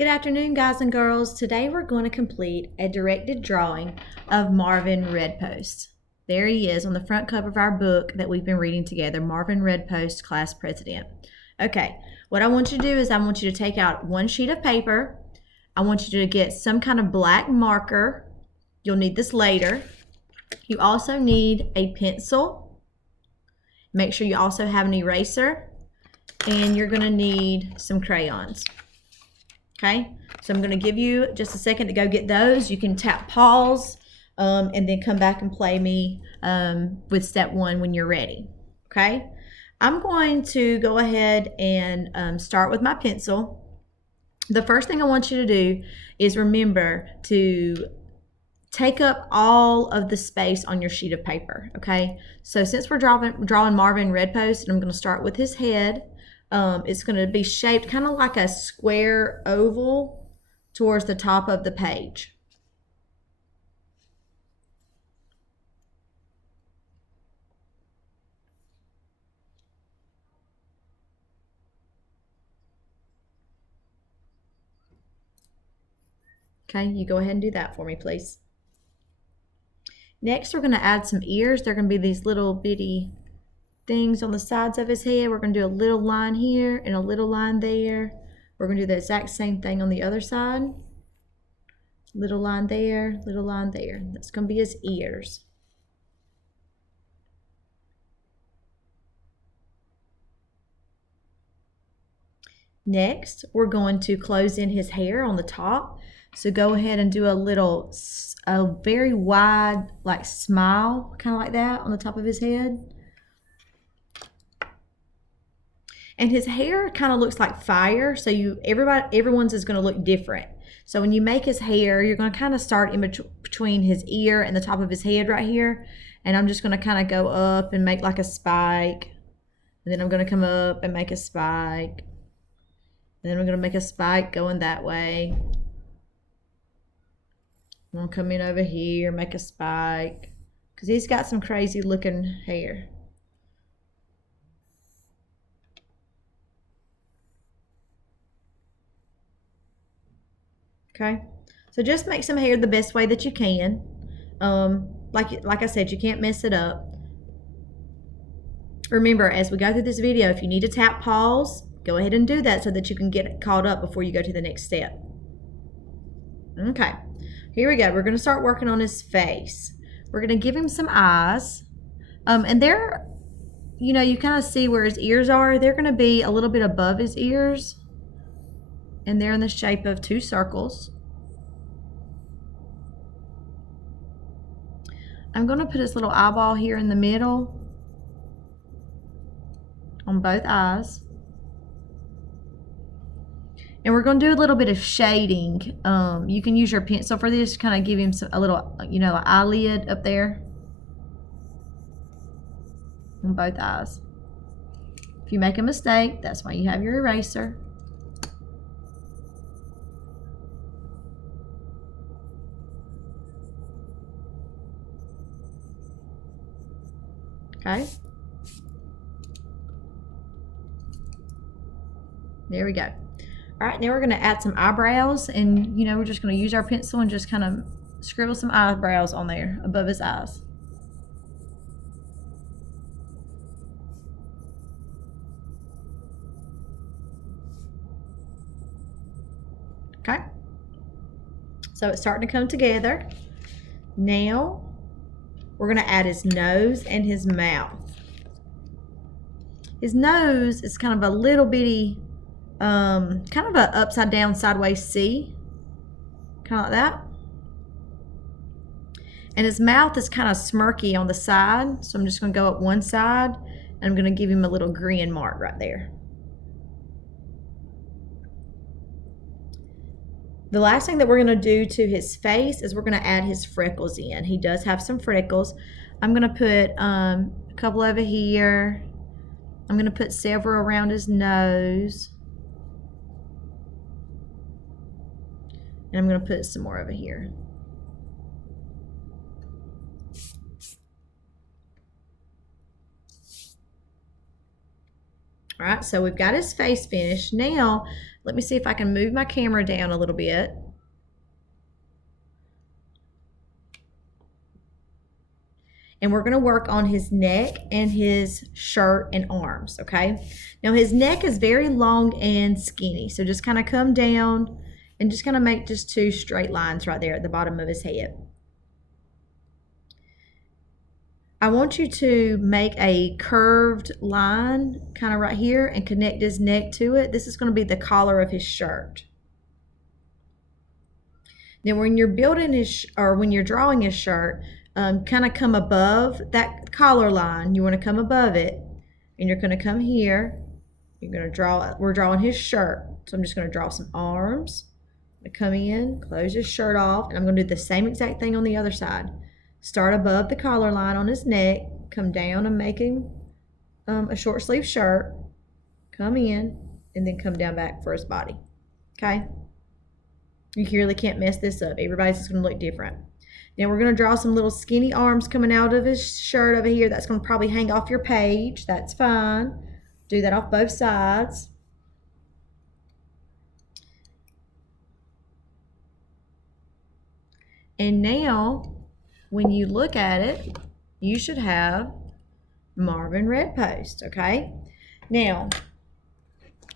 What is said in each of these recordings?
Good afternoon, guys and girls. Today we're going to complete a directed drawing of Marvin Redpost. There he is on the front cover of our book that we've been reading together, Marvin Redpost, Class President. Okay, what I want you to do is I want you to take out one sheet of paper. I want you to get some kind of black marker. You'll need this later. You also need a pencil. Make sure you also have an eraser. And you're going to need some crayons. Okay, so I'm going to give you just a second to go get those. You can tap pause and then come back and play me with step one when you're ready. Okay, I'm going to go ahead and start with my pencil. The first thing I want you to do is remember to take up all of the space on your sheet of paper. Okay, so since we're drawing Marvin Redpost, and I'm going to start with his head. It's going to be shaped kind of like a square oval towards the top of the page. Okay, you go ahead and do that for me, please. Next, we're going to add some ears. They're going to be these little bitty things on the sides of his head. We're going to do a little line here and a little line there. We're going to do the exact same thing on the other side. Little line there, little line there. That's going to be his ears. Next, we're going to close in his hair on the top. So go ahead and do a very wide, like smile, kind of like that on the top of his head. And his hair kind of looks like fire, so everyone's is going to look different. So when you make his hair, you're going to kind of start in between his ear and the top of his head right here. And I'm just going to kind of go up and make like a spike. And then I'm going to come up and make a spike. And then I'm going to make a spike going that way. I'm going to come in over here, make a spike. Because he's got some crazy looking hair. Okay, so just make some hair the best way that you can. Like I said, you can't mess it up. Remember, as we go through this video, if you need to tap pause, go ahead and do that so that you can get caught up before you go to the next step. Okay, here we go. We're going to start working on his face. We're going to give him some eyes. And they're, you kind of see where his ears are. They're going to be a little bit above his ears. And they're in the shape of two circles. I'm going to put his little eyeball here in the middle on both eyes. And we're going to do a little bit of shading. You can use your pencil for this, kind of give him a little, an eyelid up there on both eyes. If you make a mistake, that's why you have your eraser. Okay. There we go. All right, now we're going to add some eyebrows, and we're just going to use our pencil and just kind of scribble some eyebrows on there above his eyes. Okay. So it's starting to come together. Now we're going to add his nose and his mouth. His nose is kind of a little bitty, kind of an upside down sideways C, kind of like that. And his mouth is kind of smirky on the side, so I'm just going to go up one side and I'm going to give him a little grin mark right there. The last thing that we're going to do to his face is we're going to add his freckles in. He does have some freckles. I'm going to put a couple over here. I'm going to put several around his nose. And I'm going to put some more over here. All right, so we've got his face finished. Now, let me see if I can move my camera down a little bit. And we're going to work on his neck and his shirt and arms, okay? Now, his neck is very long and skinny, so just kind of come down and just kind of make just 2 straight lines right there at the bottom of his head. I want you to make a curved line kind of right here and connect his neck to it. This is going to be the collar of his shirt. Now, when you're building when you're drawing his shirt, kind of come above that collar line. You want to come above it, and you're going to come here. You're going to draw. We're drawing his shirt, so I'm just going to draw some arms. I'm going to come in, close his shirt off, and I'm going to do the same exact thing on the other side. Start above the collar line on his neck, come down and make him a short sleeve shirt. Come in, and then come down back for his body. Okay. You really can't mess this up. Everybody's just going to look different. Now we're going to draw some little skinny arms coming out of his shirt over here. That's going to probably hang off your page. That's fine. Do that off both sides. And now, when you look at it, you should have Marvin Redpost, okay? Now,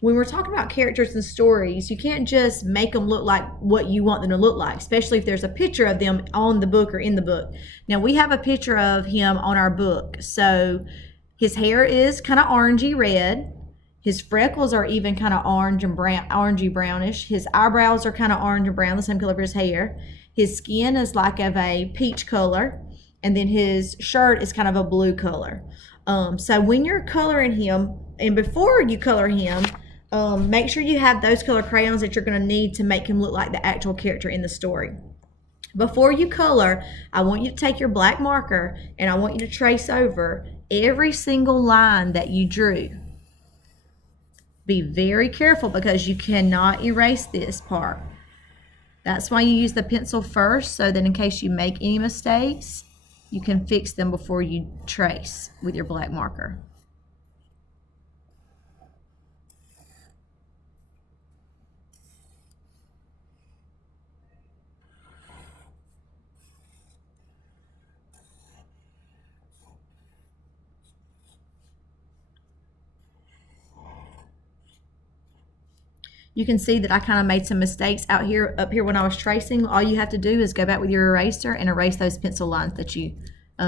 when we're talking about characters and stories, you can't just make them look like what you want them to look like, especially if there's a picture of them on the book or in the book. Now, we have a picture of him on our book. So his hair is kind of orangey red. His freckles are even kind of orange and brown, orangey brownish. His eyebrows are kind of orange and brown, the same color as his hair. His skin is like of a peach color. And then his shirt is kind of a blue color. So when you're coloring him, and before you color him, make sure you have those color crayons that you're going to need to make him look like the actual character in the story. Before you color, I want you to take your black marker and I want you to trace over every single line that you drew. Be very careful because you cannot erase this part. That's why you use the pencil first, so that in case you make any mistakes, you can fix them before you trace with your black marker. You can see that I kind of made some mistakes up here when I was tracing. All you have to do is go back with your eraser and erase those pencil lines that you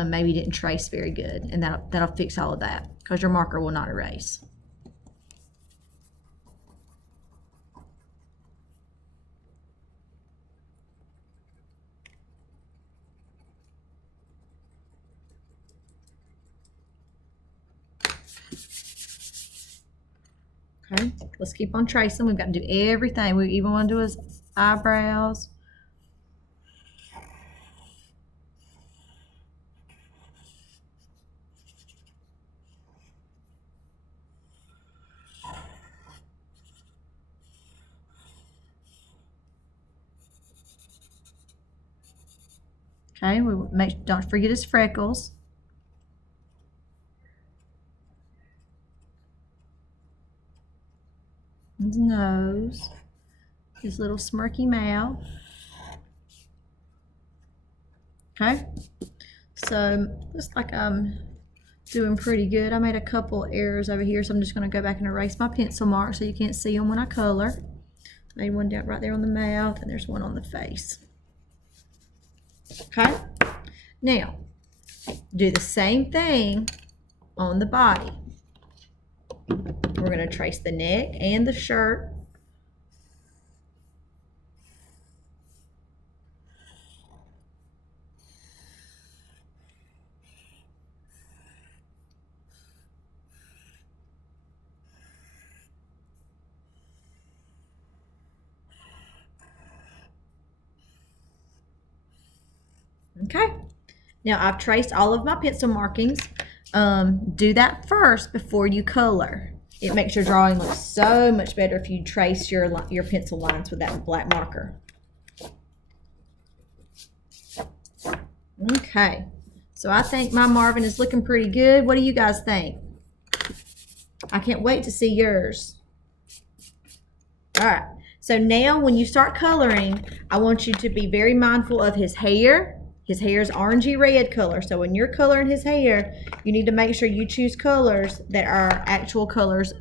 maybe didn't trace very good, and that'll fix all of that because your marker will not erase. Okay, let's keep on tracing. We've got to do everything. We even want to do his eyebrows. Okay, don't forget his freckles. His nose, his little smirky mouth. Okay, so looks like I'm doing pretty good. I made a couple errors over here, so I'm just going to go back and erase my pencil marks so you can't see them when I color. Made one down right there on the mouth, and there's one on the face. Okay, now do the same thing on the body. We're going to trace the neck and the shirt. Okay, now I've traced all of my pencil markings. Do that first before you color. It makes your drawing look so much better if you trace your pencil lines with that black marker. Okay, so I think my Marvin is looking pretty good. What do you guys think? I can't wait to see yours. All right. So now when you start coloring, I want you to be very mindful of his hair. His hair is orangey red color. So when you're coloring his hair, you need to make sure you choose colors that are actual colors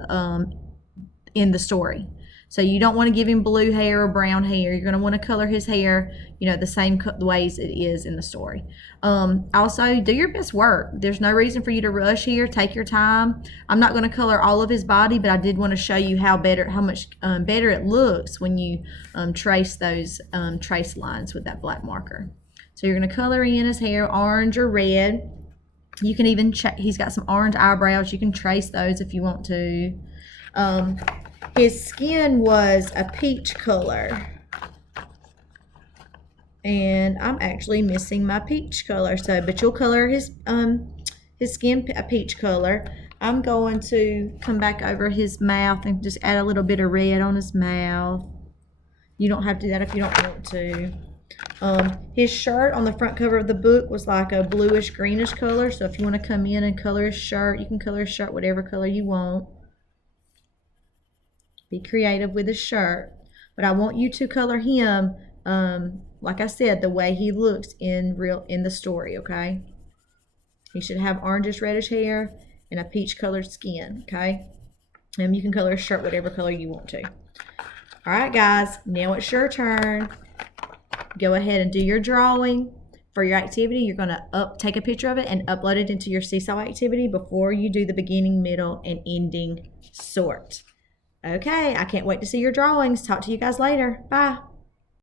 in the story. So you don't want to give him blue hair or brown hair. You're going to want to color his hair, you know, the same ways it is in the story. Also, do your best work. There's no reason for you to rush here. Take your time. I'm not going to color all of his body, but I did want to show you how much better it looks when you trace those trace lines with that black marker. So you're going to color in his hair orange or red. You can even check, he's got some orange eyebrows. You can trace those if you want to. His skin was a peach color. And I'm actually missing my peach color. So, but you'll color his skin a peach color. I'm going to come back over his mouth and just add a little bit of red on his mouth. You don't have to do that if you don't want to. His shirt on the front cover of the book was like a bluish greenish color. So if you want to come in and color his shirt, you can color his shirt whatever color you want. Be creative with his shirt. But I want you to color him, like I said, the way he looks in the story, okay? He should have orangish reddish hair and a peach colored skin, okay? And you can color his shirt whatever color you want to. All right, guys, now it's your turn. Go ahead and do your drawing. For your activity, you're going to take a picture of it and upload it into your Seesaw activity before you do the beginning, middle, and ending sort. Okay, I can't wait to see your drawings. Talk to you guys later. Bye.